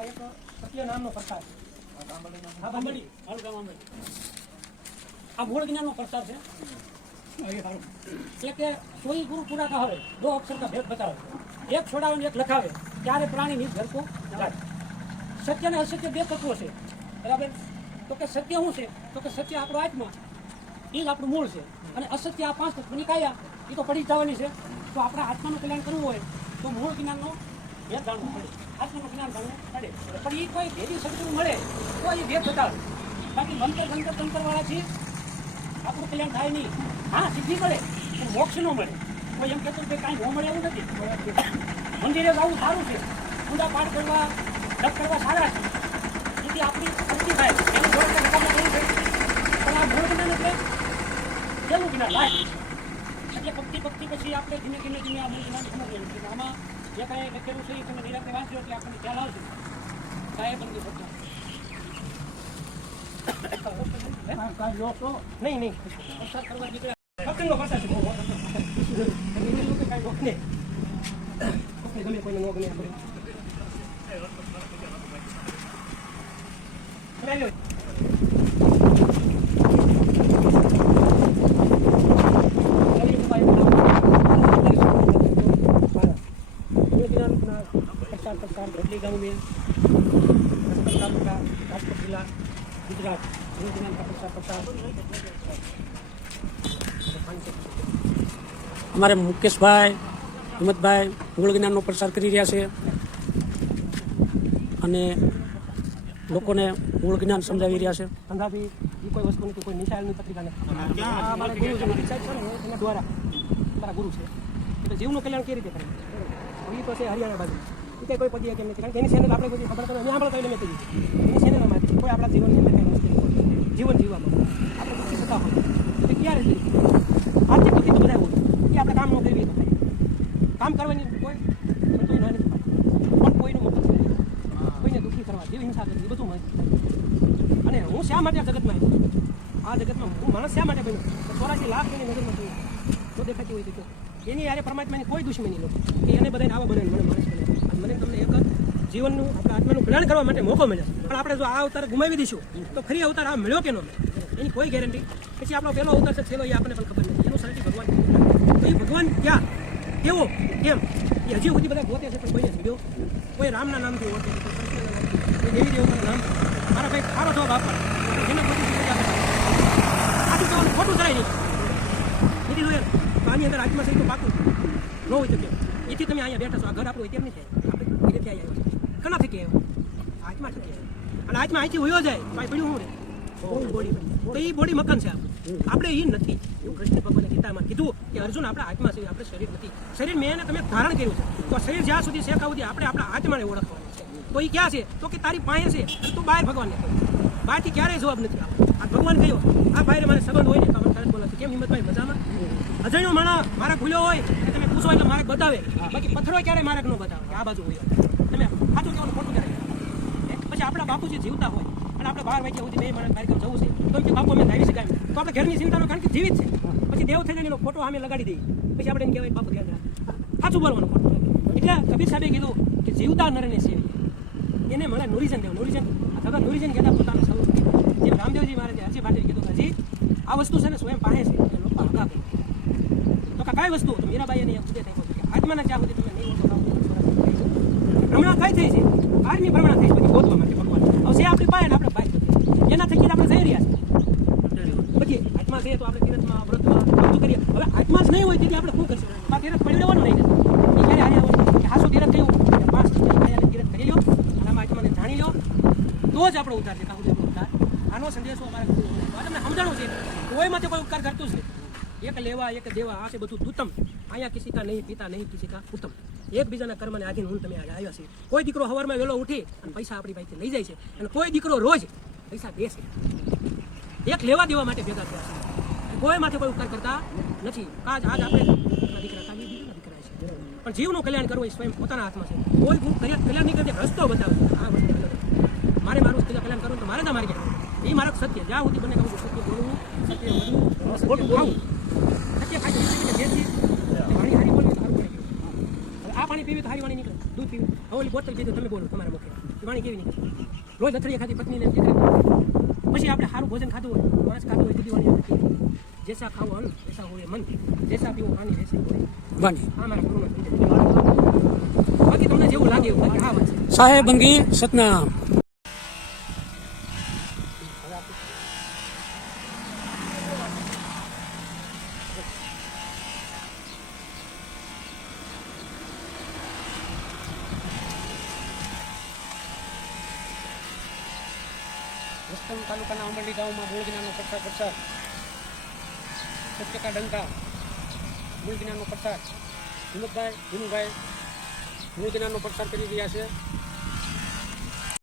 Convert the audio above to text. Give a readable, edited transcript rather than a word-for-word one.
આ એક સત્ય નામનો પ્રસાર છે. આ મૂળ જ્ઞાનનો પ્રસાર છે. એટલે કે સોઈ ગુરુ પૂરા का હવે दो अक्षर का भेद बतावे, एक छोड़ावे ने एक लखावे ત્યારે પ્રાણીની ઘર કો જાય. સત્ય અને અસત્ય બે તત્વો છે, બરાબર. તો કે સત્ય શું છે? તો કે સત્ય આપણો આત્મા, એ જ આપણું મૂળ છે. અને અસત્ય આ પાંચ તત્વની કાયા, એ તો પડી જવાની છે. તો આપણા આત્માનું કલ્યાણ કરવું હોય તો મૂળ જ્ઞાનનો ભેદ જાણવું પડે, આત્માનું જ્ઞાન જાણવું પડે. પણ એ કોઈ ભેદી સદગુરુ મળે તો એ ભેદ બતાવે. બાકી મંત્ર તંત્ર છે આપણું કલ્યાણ થાય નહીં. હા, સિદ્ધિ મળે પણ મોક્ષ ન મળે. કોઈ એમ કહેતું કે કાંઈ ન મળે એવું નથી. મંદિરે જવું સારું છે, પૂજા પાઠ કરવા, જપ કરવા સારા છે, જેથી આપણી શક્તિ થાય એનું જોડે કરવું છે. પણ આ મૂળ જ્ઞાન એટલે પેલું જ્ઞાન લાગે. એટલે ભક્તિ પછી આપણે ધીમે ધીમે આ મૂળ જ્ઞાન સમજવાનું છે. આમાં જે કાંઈ લખેલું છે એ તમે નિરાતે વાંચ્યો એટલે આપણને ખ્યાલ આવશે. કાંઈ બંધી શકતો નહીં. પ્રસાદ કરવા નીકળ્યા ભક્તિનો પ્રસાદ છે. ગમે કોઈને નો ગમે આપણે गाँव में राजकोट जिला गुजरात हमारे मुकेश भाई हिम्मत भाई मूल ज्ञानનો પ્રસાર કરી રહ્યા છે અને લોકોને મૂળ જ્ઞાન સમજાવી રહ્યા છે. ધંધાથી એ કોઈ વસ્તુ નથી, કોઈ નિશાળની પત્રિકા નથી. અમારા ગુરુ છે એના દ્વારા મારા ગુરુ છે એટલે જીવનું કલ્યાણ કેવી રીતે કરે એ તો છે હરિયાણા બાજુ. એ કંઈ કોઈ પદ્ય કેમ નથી, કારણ કે એની ચેનલ આપણે બધી ખબર કરે અમે આપણે કહીને મેં કહ્યું એની ચેનલમાં કોઈ આપણા જીવનની અંદર કંઈ મુશ્કેલી હોય, જીવન જીવવામાં આપણે દુઃખી થતા હોય તો ક્યારે જોઈએ આર્થિક દુઃખી તો બધા હોય એ આપણે કામ ન કરવી તો થાય. કામ કરવાની કોઈ સંતોષ ના નથી પણ કોઈનું મફત નથી, કોઈને દુઃખી કરવા, જીવ હિંસા કરવી એ બધું મળે. અને હું શા માટે આ જગતમાં આવ્યો, આ જગતમાં હું માણસ શા માટે બન્યો? 84 લાખ એની નજરમાં જોયું તો દેખાતી હોય તો એની યારે પરમાત્માની કોઈ દુશ્મની નથી કે એને બધાને આવા બને મને માણસ બને. મને તમને એક જીવનનું આપણા આત્માનું કલ્યાણ કરવા માટે મોકો મળે. પણ આપણે જો આ અવતાર ગુમાવી દઈશું તો ફરી અવતાર આ મળ્યો કે ન મળે એની કોઈ ગેરંટી. પછી આપણો પહેલો અવતાર છે છેલ્લો એ આપણને પણ ખબર નથી. એનું સાચી ભગવાન તો એ ભગવાન ક્યાં કેવો કેમ એ હજી સુધી બધા ગોતે છે પણ કોઈ નથી. કોઈ રામના નામથી ઓળખે છે, કોઈ કૃષ્ણના નામથી, કોઈ દેવી દેવતાના નામ. મારા ભાઈ સારો જવાબ આપવા જેને ખોટું આટલું જવાનું ખોટું કરાય નહીં. એથી જોઈએ આની અંદર આત્મા સહિત પાકું ન હોય તો કેમ એથી તમે અહીંયા બેઠા છો. આ ઘર આપણું હોય તેમ નહીં થાય. આપણે એથી આવ્યા ઘણા થકી આવ્યો આત્મા થકી આવ્યો અને આત્મા અહીંથી હોયો જાય ભાઈ પડ્યું શું રે બોડી તો એ બોડી મકાન છે આપણે એ નથી. એવું કૃષ્ણ ભગવાને ગીતામાં કીધું કે અર્જુન આપણા આત્મા છે, આપણે શરીર નથી. શરીર મેં એને તમે ધારણ કર્યું છે તો શરીર જ્યાં સુધી શેખ સુધી આપણે આપણા આત્માને ઓળખવાનું છે. તો એ ક્યાં છે? તો કે તારી પાસે છે અને તું બહાર ભગવાનને કહ્યું. બહારથી ક્યારેય જવાબ નથી આપતો. આ ભગવાન કહ્યો આ ભાઈ મારે સંબંધ હોય ને તો મને તરત બોલાવશે કેમ હિંમતભાઈ મજામાં? અજાણ્યો માણસ મારા ખુલ્યો હોય કે તમે પૂછો એટલે માર્ગ બતાવે, બાકી પથ્થરો ક્યારે માર્ગ ન બતાવે કે આ બાજુ હોય. તમે સાચું કહેવાનું ખોટું ક્યારે? પછી આપણા બાપુ જે જીવતા હોય અને આપણે 12 વાગ્યા સુધી 2 માણસ કાર્યક્રમ જવું છે તો એમ કે બાપુ અમે લાવી શકાય તો આપણે ઘરની ચિંતાનો કારણ કે જીવિત છે. પછી દેવ થઈ એનો ફોટો સામે લગાડી દઈએ પછી આપણે એમ કહેવાય બાપુ ધ્યાન રાખ. સાચું બોલવાનું ખોટું. એટલે કબીર સાહેબે કીધું કે જીવતા નરને સેવી એને મળે નુરીજન દેવ. નુરીજન અથવા નુરીજન કહેતા પોતાનું સ્વરૂપ. જેમ રામદેવજી મહારાજે હજી ભાટીએ કીધું કે હજી આ વસ્તુ છે ને સ્વયં પાસે છે એ લોકો હગા કરે તો કઈ વસ્તુ તો મીરાબાઈ એને ઉદય થઈ કે આત્માના જ્યાં સુધી તમે નહીં ઓળખો ભ્રમણા કઈ થઈ છે આર્મી ભ્રમણા થઈ બધી ગોતવા માટે ભગવાન હવે છે આપણી પાસે આપણે ભાઈ એના થકી આપણે જઈ રહ્યા છે. પછી આત્મા છે તો આપણે તીરથમાં વ્રતમાં બધું કરીએ. હવે આત્મા જ નહીં હોય તેથી આપણે શું કરશું? આ તીરથ પડી રહેવાનું નહીં ને એ ક્યારે આવ્યા હોય કે હાસું તીરથ થયું 5 તીરથ કરી લો અને આમાં આત્માને જાણી લો તો જ આપણો ઉદ્ધાર છે. કાહું ઉદ્ધાર આનો સંદેશો અમારે તમને સમજાણું છે કોઈ માટે કોઈ ઉપકાર કરતું જ નહીં. એક લેવા એક દેવા આ છે બધું ઉત્તમ. અહીંયા કિસી કા નહીં પિતા નહીં કિસી કા ઉત્તમ. એકબીજાના કર્મને આધીન હું તમે આવ્યા છે. કોઈ દીકરો સવારમાં વહેલો ઉઠી અને પૈસા આપણી પાસેથી લઈ જાય છે અને કોઈ દીકરો રોજ પૈસા દે છે. એક લેવા દેવા માટે ભેગા થયા છે. કોઈ માટે કોઈ ઉપકાર કરતા નથી. આજ આપણે દીકરા કાઢી દીકરા છે પણ જીવનું કલ્યાણ કરવું એ સ્વયં પોતાના હાથમાં છે. કોઈ કલ્યાણ નહીં કરે રસ્તો બતાવે. આ વસ્તુ મારે મારું કલ્યાણ કરવું તો મારે જ મારી ગયા એ મારો સત્ય જ્યાં સુધી બને કહું સત્ય બોલવું સત્ય બોલવું ખોટું બોલવું સત્ય ખાઈ બેસી પાણી હારી બોલવી તો સારું પડી ગયું. આ પાણી પીવી તો હારી વાણી નીકળે. દૂધ પીવું હવે ઓલી બોટલ પીધું તમે બોલો તમારા મુખે એ વાણી કેવી નીકળે. રોજ અથડીએ ખાતી પત્નીને દીકરા પછી આપણે સારું ભોજન ખાધું હોય માંસ ખાધું હોય જુદી વાણી નથી. જેસા ખાવો અન્ન એસા હોય મન, જેસા પીવો પાણી વૈસે હોય વાણી. આ મારા ગુરુનો બાકી તમને જેવું લાગે એવું બાકી હા વાત છે. સાહેબ અંગી સતનામ. વસ્તમ તાલુકાના આંબરડી ગામમાં મૂળ જ્ઞાનનો પ્રસાર 100% ડંકા મૂળ જ્ઞાનનો પ્રસાર હિંમતભાઈ ભીનુભાઈ મૂળ જ્ઞાનનો પ્રસાર કરી રહ્યા છે.